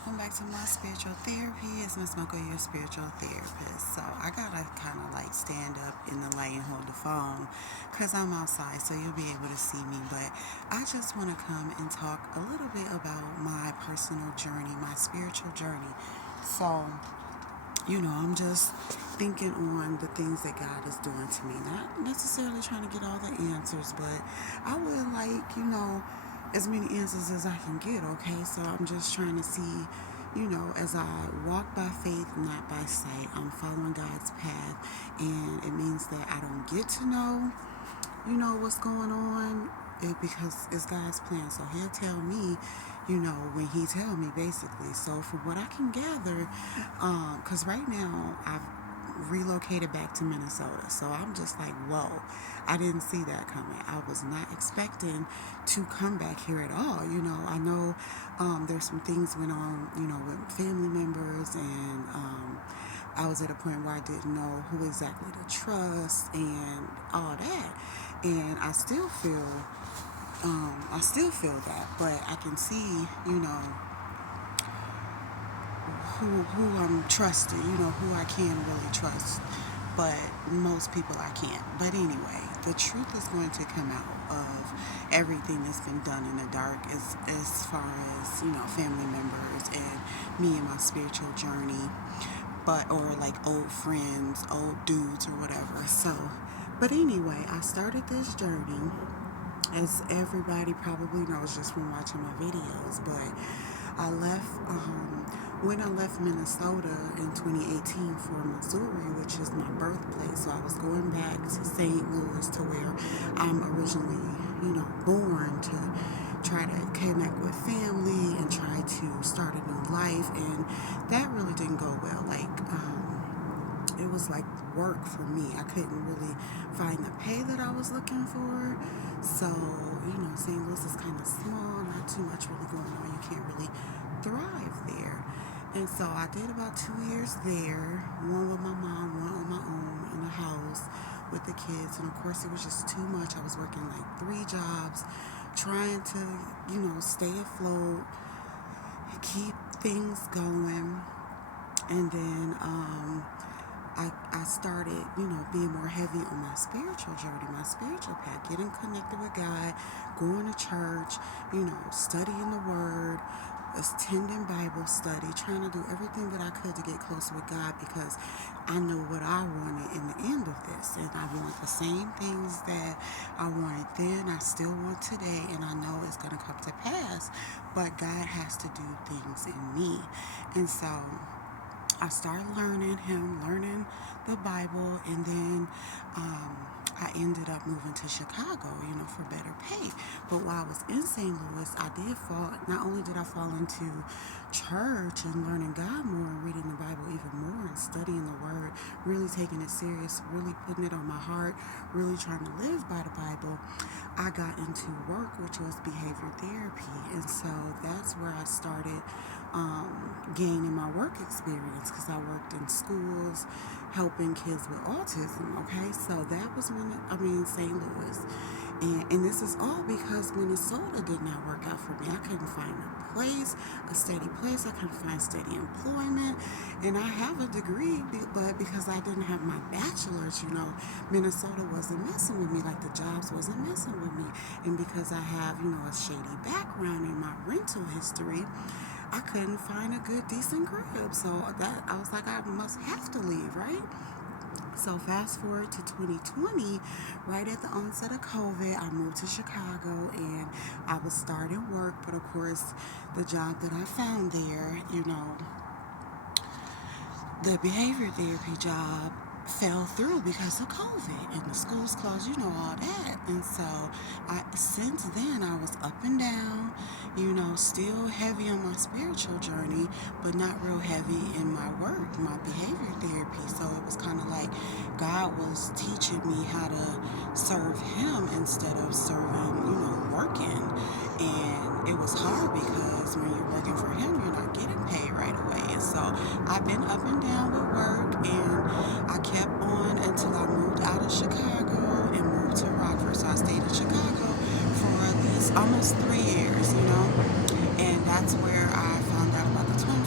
welcome back to my spiritual therapy. It's Miss Moko, your spiritual therapist. So I gotta kind of like stand up in the light and hold the phone because I'm outside, so you'll be able to see me. But I just want to come and talk a little bit about my personal journey, my spiritual journey. So, I'm just thinking on the things that God is doing to me. Not necessarily trying to get all the answers, but I would like, as many answers as I can get, okay? So I'm just trying to see, as I walk by faith, not by sight, I'm following God's path, and it means that I don't get to know, what's going on because it's God's plan. So He'll tell me, when He tell me, basically. So from what I can gather, because right now I've relocated back to Minnesota. So I'm just like, whoa, I didn't see that coming. I was not expecting to come back here at all. I know there's some things went on, with family members, and I was at a point where I didn't know who exactly to trust and all that. And I still feel that, but I can see, who I'm trusting, who I can really trust. But most people I can't. But anyway, the truth is going to come out of everything that's been done in the dark as far as, family members and me and my spiritual journey, or like old friends, old dudes or whatever. So, but anyway, I started this journey, as everybody probably knows just from watching my videos, but I left, when I left Minnesota in 2018 for Missouri, which is my birthplace. So I was going back to St. Louis, to where I'm originally, born, to try to connect with family and try to start a new life. And that really didn't go well. It was like work for me. I couldn't really find the pay that I was looking for. So, St. Louis is kind of small, not too much really going on. You can't really thrive there. And so I did about 2 years there, one with my mom, one on my own in the house with the kids. And of course, it was just too much. I was working like 3 jobs, trying to, stay afloat, keep things going. And then I started, being more heavy on my spiritual journey, my spiritual path, getting connected with God, going to church, studying the Word, attending Bible study, trying to do everything that I could to get closer with God, because I know what I wanted in the end of this. And I want the same things that I wanted then, I still want today, and I know it's going to come to pass. But God has to do things in me. And so I started learning the Bible, and then I ended up moving to Chicago, for better pay. But while I was in St. Louis, not only did I fall into church and learning God more and reading the Bible even more and studying the Word, really taking it serious, really putting it on my heart, really trying to live by the Bible, I got into work, which was behavior therapy. And so that's where I started gaining my work experience, because I worked in schools helping kids with autism. Okay, so that was St. Louis, and this is all because Minnesota did not work out for me. I couldn't find a steady place. I couldn't find steady employment, and I have a degree, but because I didn't have my bachelor's, Minnesota wasn't messing with me. Like, the jobs wasn't messing with me, and because I have a shady background in my rental history, I couldn't find a good, decent crib. So that I was like, I must have to leave, right? So fast forward to 2020, right at the onset of COVID, I moved to Chicago, and I was starting work. But of course, the job that I found there, the behavior therapy job, fell through because of COVID, and the schools closed, all that. And so since then, I was up and down, still heavy on my spiritual journey, but not real heavy in my work, my behavior therapy. So it was kind of like God was teaching me how to serve Him instead of working. And it was hard because when you're working for Him, you're not getting paid right away. And so I've been up and down with work, and I kept on until I moved out of Chicago and moved to Rockford. So I stayed in Chicago for at least almost 3 years, and that's where I found out about the twin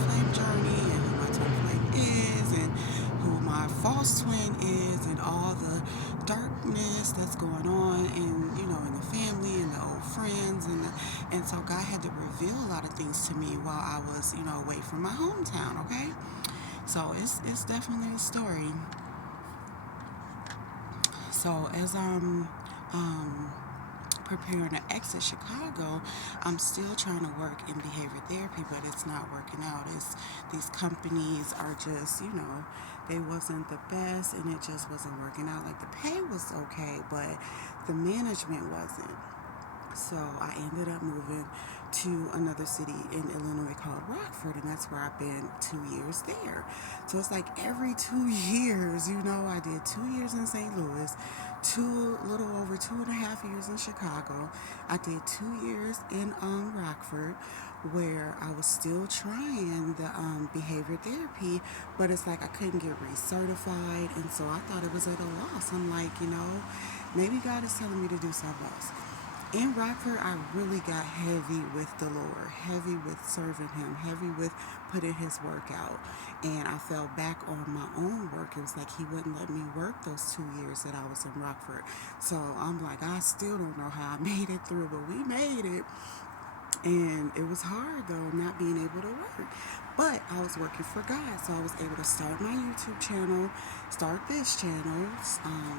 house twin is and all the darkness that's going on in the family and the old friends and so God had to reveal a lot of things to me while I was, away from my hometown, okay? So it's definitely a story. So as I'm preparing to exit Chicago, I'm still trying to work in behavior therapy, but it's not working out. It's these companies are just, they wasn't the best, and it just wasn't working out. Like the pay was okay, but the management wasn't. So I ended up moving to another city in Illinois called Rockford, and that's where I've been 2 years there. So it's like every 2 years, I did 2 years in St. Louis, little over 2.5 years in Chicago. I did 2 years in Rockford, where I was still trying the behavior therapy, but it's like I couldn't get recertified, and so I thought it was at a loss. I'm like, maybe God is telling me to do something else. In Rockford, I really got heavy with the Lord, heavy with serving Him, heavy with putting His work out. And I fell back on my own work. It was like He wouldn't let me work those 2 years that I was in Rockford. So I'm like, I still don't know how I made it through, but we made it. And it was hard though, not being able to work. But I was working for God, so I was able to start my YouTube channel, start this channel,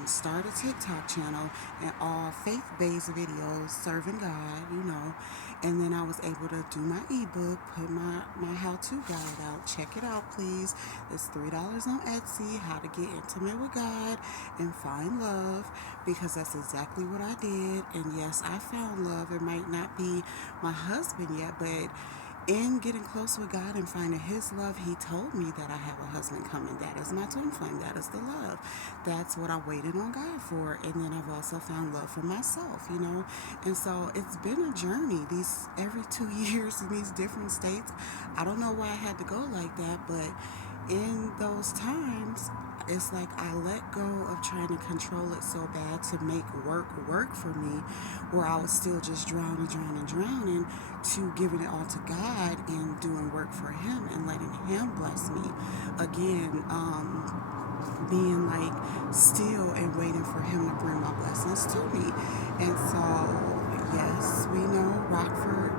start a TikTok channel, and all faith-based videos serving God, And then I was able to do my ebook, put my how-to guide out. Check it out, please. It's $3 on Etsy, How to Get Intimate with God and Find Love, because that's exactly what I did. And yes, I found love. It might not be my husband yet, but in getting close with God and finding His love, He told me that I have a husband coming. That is my twin flame. That is the love. That's what I waited on God for. And then I've also found love for myself, And so it's been a journey. These every 2 years in these different states. I don't know why I had to go like that, but in those times, it's like I let go of trying to control it so bad to make work for me, where I was still just drowning, to giving it all to God and doing work for Him and letting Him bless me. Again, being like still and waiting for Him to bring my blessings to me. And so, yes, we know Rockford,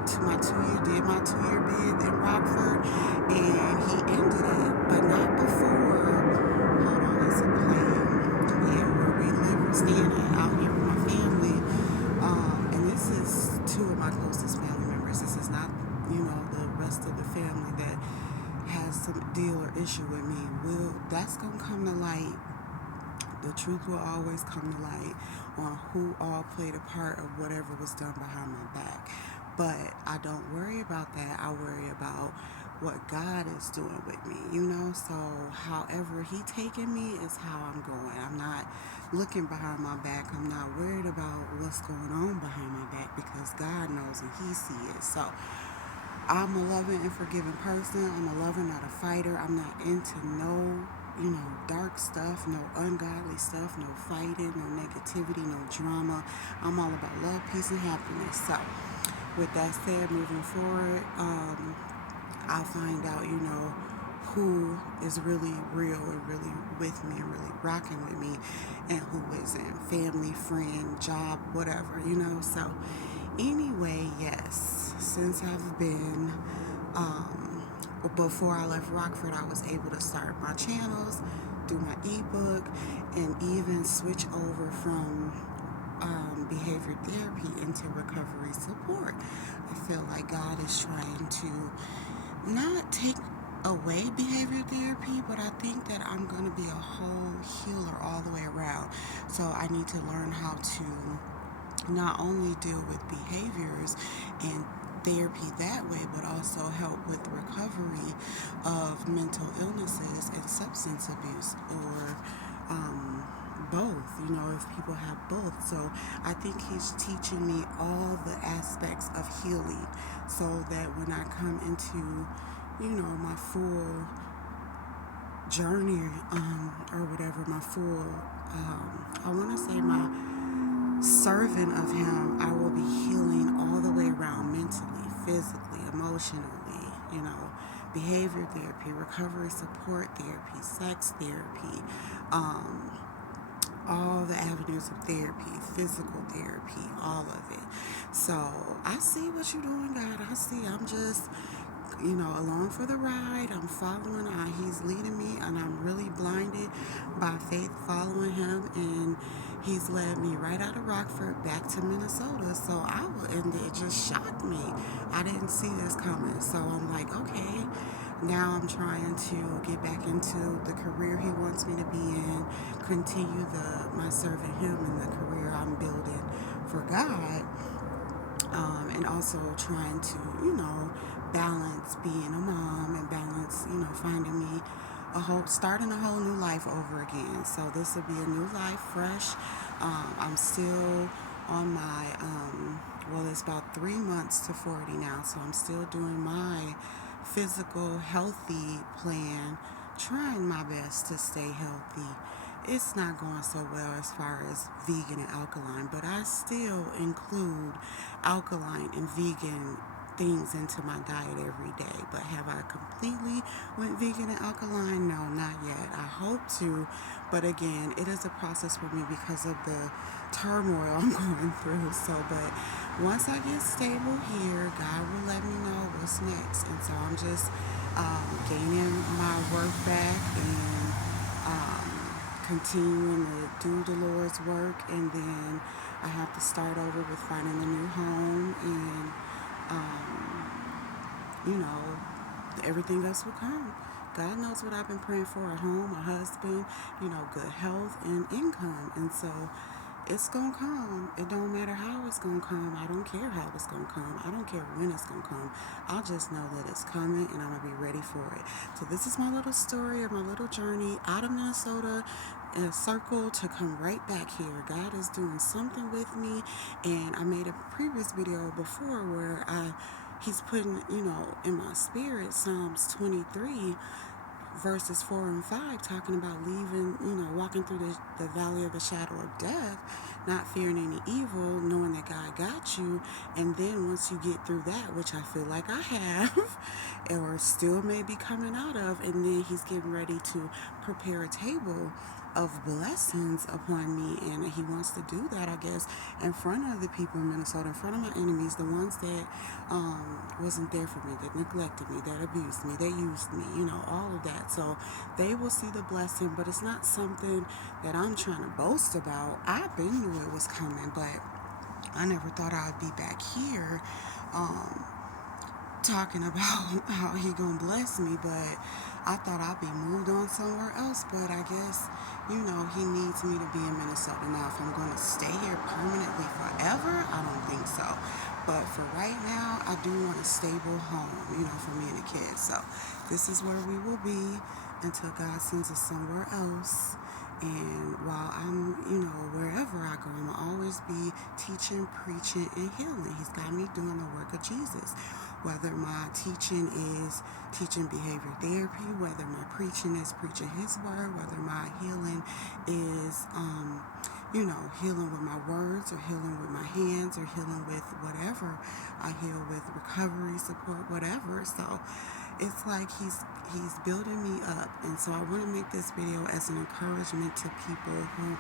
did my 2 year bid in Rockford, and He ended it, but not before. Hold on, it's a plane. Yeah, where we live, we're staying out here with my family. And this is two of my closest family members. This is not, the rest of the family that has some deal or issue with me. That's gonna come to light. The truth will always come to light on who all played a part of whatever was done behind my back. But I don't worry about that. I worry about what God is doing with me, So however He taking me is how I'm going. I'm not looking behind my back. I'm not worried about what's going on behind my back, because God knows and He sees it. So I'm a loving and forgiving person. I'm a lover, not a fighter. I'm not into no dark stuff, no ungodly stuff, no fighting, no negativity, no drama. I'm all about love, peace, and happiness. So with that said, moving forward, I'll find out, who is really real and really with me and really rocking with me, and who isn't. Family, friend, job, whatever, So anyway, yes, since I've been, before I left Rockford, I was able to start my channels, do my ebook, and even switch over from behavior therapy into recovery support. I feel like God is trying to not take away behavior therapy, but I think that I'm going to be a whole healer all the way around. So I need to learn how to not only deal with behaviors and therapy that way, but also help with recovery of mental illnesses and substance abuse, or both, if people have both. So I think He's teaching me all the aspects of healing, so that when I come into, my full journey, or whatever, my full, I want to say my servant of Him, I will be healing all the way around, mentally, physically, emotionally, behavior therapy, recovery support therapy, sex therapy, um, all the avenues of therapy, physical therapy, all of it. So I see what you're doing, God. I see. I'm just, along for the ride. I'm following. He's leading me, and I'm really blinded by faith, following him. And he's led me right out of Rockford back to Minnesota. So and it just shocked me. I didn't see this coming. So I'm like, okay. Now I'm trying to get back into the career he wants me to be in, continue my serving him in the career I'm building for God, and also trying to, balance being a mom and balance, finding me starting a whole new life over again. So this will be a new life, fresh. I'm still on my, it's about 3 months to 40 now, so I'm still doing my physical healthy plan, trying my best to stay healthy. It's not going so well as far as vegan and alkaline, but I still include alkaline and vegan things into my diet every day. But have I completely went vegan and alkaline? No, not yet. I hope to, but again, it is a process for me because of the turmoil I'm going through. So, but once I get stable here, God will let me know what's next. And so I'm just gaining my work back and continuing to do the Lord's work, and then I have to start over with finding a new home, and everything else will come. God knows what I've been praying for: a home, a husband, good health and income. And so it's going to come. It don't matter how it's going to come. I don't care how it's going to come. I don't care when it's going to come. I'll just know that it's coming, and I'm going to be ready for it. So this is my little story of my little journey out of Minnesota in a circle to come right back here. God is doing something with me, and I made a previous video before where he's putting, in my spirit, Psalms 23 verses 4 and 5, talking about leaving, walking through the valley of the shadow of death, not fearing any evil, knowing that God got you. And then once you get through that, which I feel like I have, or still may be coming out of, and then he's getting ready to prepare a table of blessings upon me, and he wants to do that, I guess, in front of the people in Minnesota, in front of my enemies, the ones that wasn't there for me, that neglected me, that abused me, that used me, all of that. So they will see the blessing, but it's not something that I'm trying to boast about. I been knew it was coming, but I never thought I'd be back here talking about how he gonna bless me. But I thought I'd be moved on somewhere else, but I guess, he needs me to be in Minnesota. Now, if I'm gonna stay here permanently forever, I don't think so. But for right now, I do want a stable home, for me and the kids. So this is where we will be until God sends us somewhere else. And while I'm, wherever I go, I'm gonna always be teaching, preaching, and healing. He's got me doing the work of Jesus. Whether my teaching is teaching behavior therapy, whether my preaching is preaching his word, whether my healing is, healing with my words, or healing with my hands, or healing with whatever. I heal with recovery support, whatever. So it's like he's building me up. And so I want to make this video as an encouragement to people who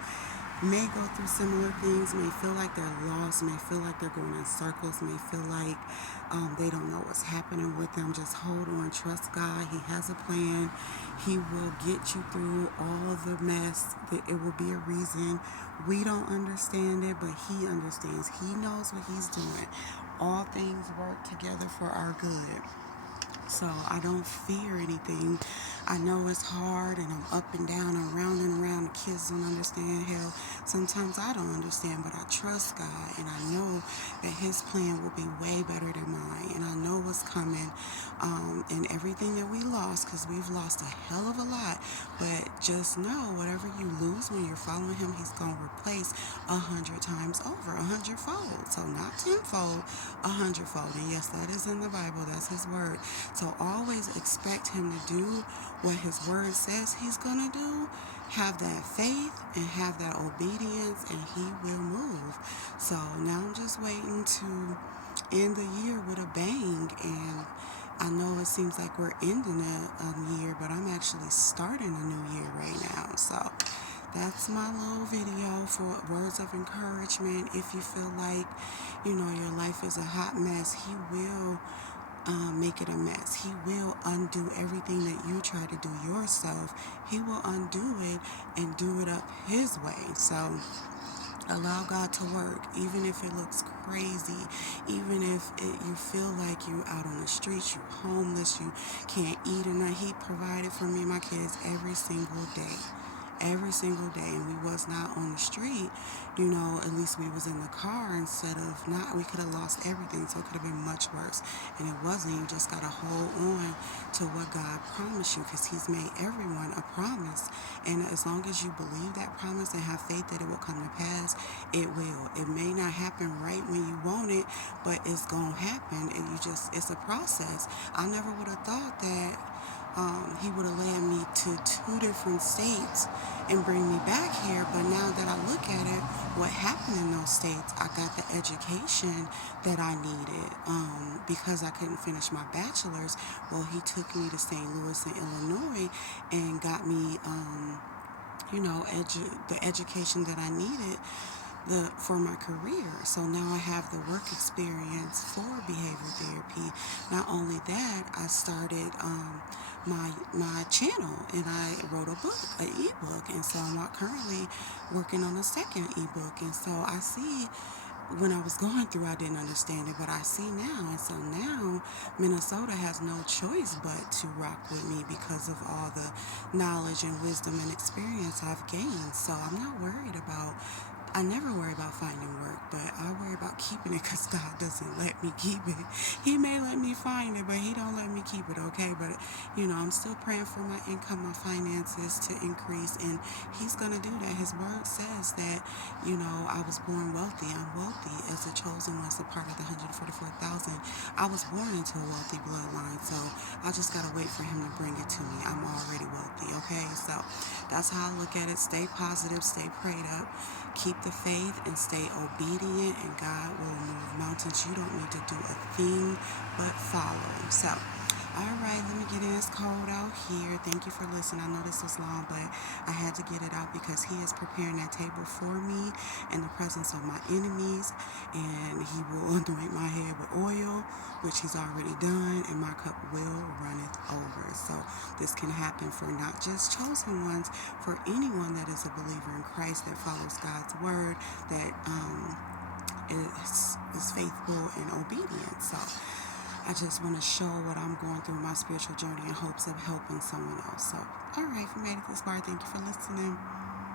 may go through similar things, may feel like they're lost, may feel like they're going in circles, may feel like they don't know what's happening with them. Just hold on, trust God. He has a plan. He will get you through all of the mess. It will be a reason. We don't understand it, but he understands. He knows what he's doing. All things work together for our good. So I don't fear anything. I know it's hard, and I'm up and down and around and around. The kids don't understand. Hell, sometimes I don't understand, but I trust God, and I know that his plan will be way better than mine, and I know what's coming. And everything that we lost, because we've lost a hell of a lot, but just know, whatever you lose when you're following him, he's going to replace 100 times over, 100-fold. So not tenfold, 100-fold. And yes, that is in the Bible. That's his word. So always expect him to do what his word says he's going to do. Have that faith and have that obedience, and he will move. So now I'm just waiting to end the year with a bang, and I know it seems like we're ending a year, but I'm actually starting a new year right now. So that's my little video for words of encouragement. If you feel like, your life is a hot mess, He will make it a mess. He will undo everything that you try to do yourself. He will undo it and do it up His way. So allow God to work, even if it looks crazy, even if you feel like you're out on the streets, you're homeless, you can't eat or not. He provided for me and my kids every single day, and we was not on the street. At least we was in the car instead of not. We could have lost everything, so it could have been much worse, and it wasn't. You just got to hold on to what God promised you, because He's made everyone a promise, and as long as you believe that promise and have faith that it will come to pass, it will. It may not happen right when you want it, but it's gonna happen, and it's a process. I never would have thought that He would have led me to 2 different states and bring me back here. But now that I look at it, what happened in those states, I got the education that I needed because I couldn't finish my bachelor's. Well, He took me to St. Louis in Illinois and got me, the education that I needed for my career. So now I have the work experience for behavior therapy. Not only that, I started my channel, and I wrote a book, an ebook, and so I'm currently working on a second ebook. And so I see, when I was going through, I didn't understand it, but I see now. And so now Minnesota has no choice but to rock with me because of all the knowledge and wisdom and experience I've gained. So I'm not worried about, I never worry about finding work, but I worry about keeping it, because God doesn't let me keep it. He may let me find it, but He don't let me keep it, okay? But, I'm still praying for my income, my finances to increase, and He's going to do that. His word says that, I was born wealthy. I'm wealthy as a chosen one, as a part of the 144,000. I was born into a wealthy bloodline, so I just got to wait for Him to bring it to me. I'm already wealthy, okay? So that's how I look at it. Stay positive, stay prayed up, keep the faith, and stay obedient, and God will move mountains. You don't need to do a thing but follow. So, all right, let me get in. It's cold out here. Thank you for listening. I know this was long, but I had to get it out because He is preparing that table for me in the presence of my enemies, and He will anoint my head with oil, which He's already done, and my cup will runneth over. So this can happen for not just chosen ones, for anyone that is a believer in Christ, that follows God's word, that is faithful and obedient. So I just want to show what I'm going through my spiritual journey in hopes of helping someone else. So, all right, if you made it this far, thank you for listening.